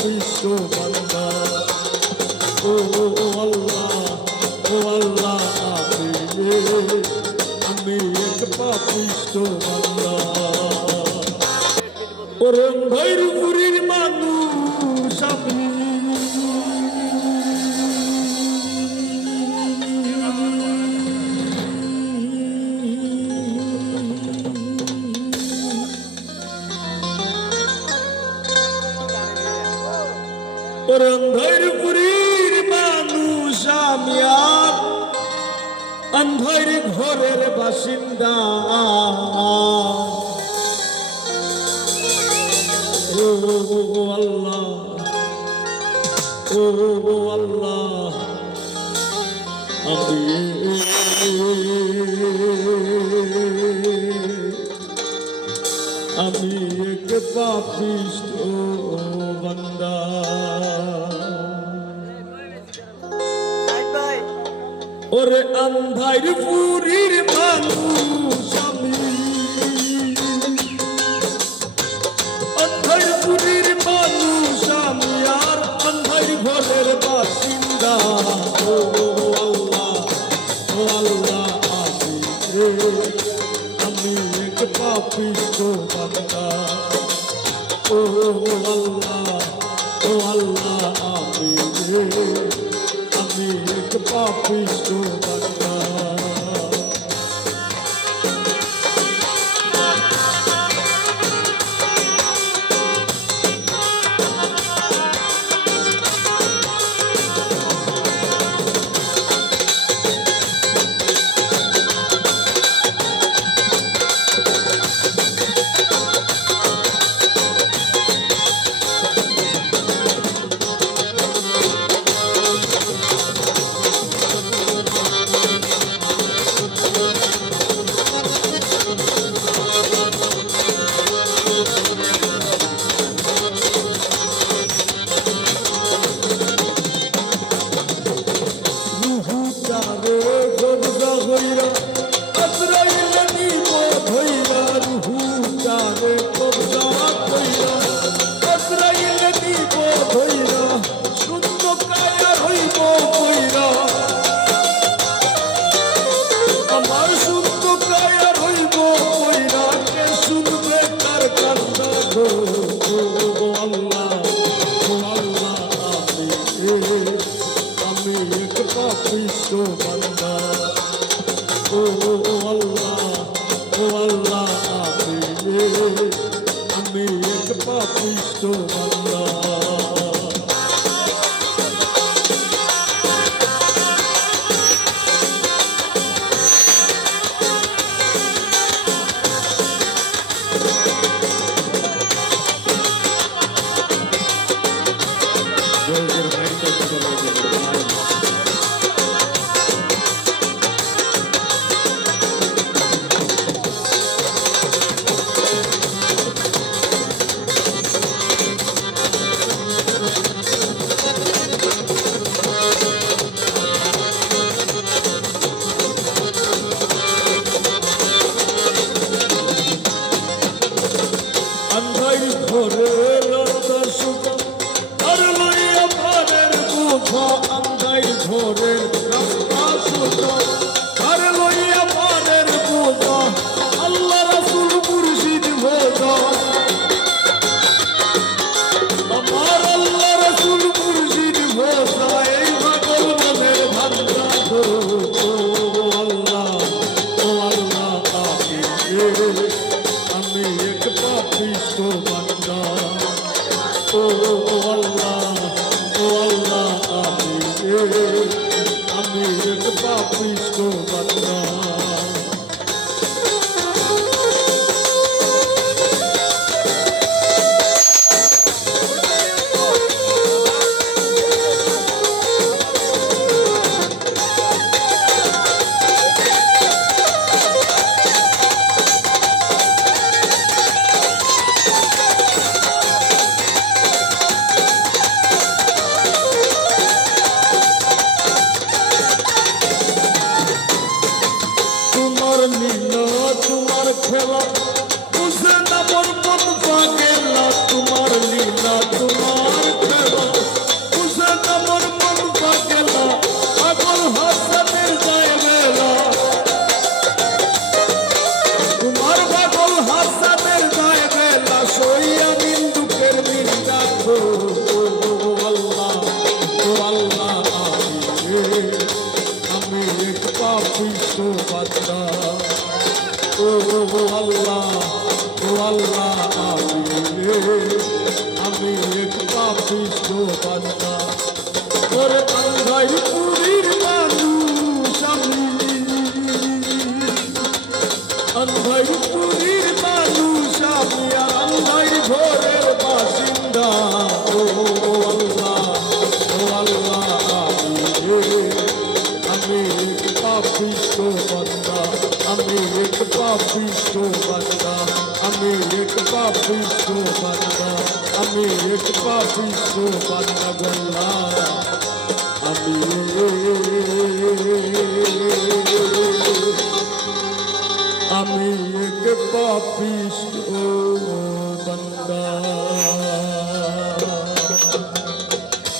এক পাপিষ্ট ওরে ভৈরপুরীর মানুষ আমি আর। অন্ধের ঘরের বাসিন্দা আমি এক পাপিষ্ট বান্দা। ওরে আন্ধার পুরীর মানুষ আমি। অন্ধার পুরীর মানুষ আমি আর অন্ধার ঘরের বাসিন্দা ও আল্লাহ ও আল্লাহ আমি রে, আমি এক পাপিষ্ট বান্দা। ও আল্লাহ ও আল্লাহ আমি রে, এক পাপিষ্ট আল্লাহ ও আল্লাহ আমি এক পাপিষ্ট আমি আমি আল্লাহ আমি এক পাপিষ্ট বান্দা ওরে আন্ধাই পুরীর মানুষ আমি আন্ধাই পুরীর মানুষ আমি আর আন্ধাই ঘরের বাসিন্দা ও আল্লাহ ও আল্লাহ আমি এক পাপিষ্ট বান্দা আমি এক পাপিষ্ট এক পাপিষ্ট বান্দা আমি এক পাপিষ্ট বান্দা গোল্লা আমি আমি এক পাপিষ্ট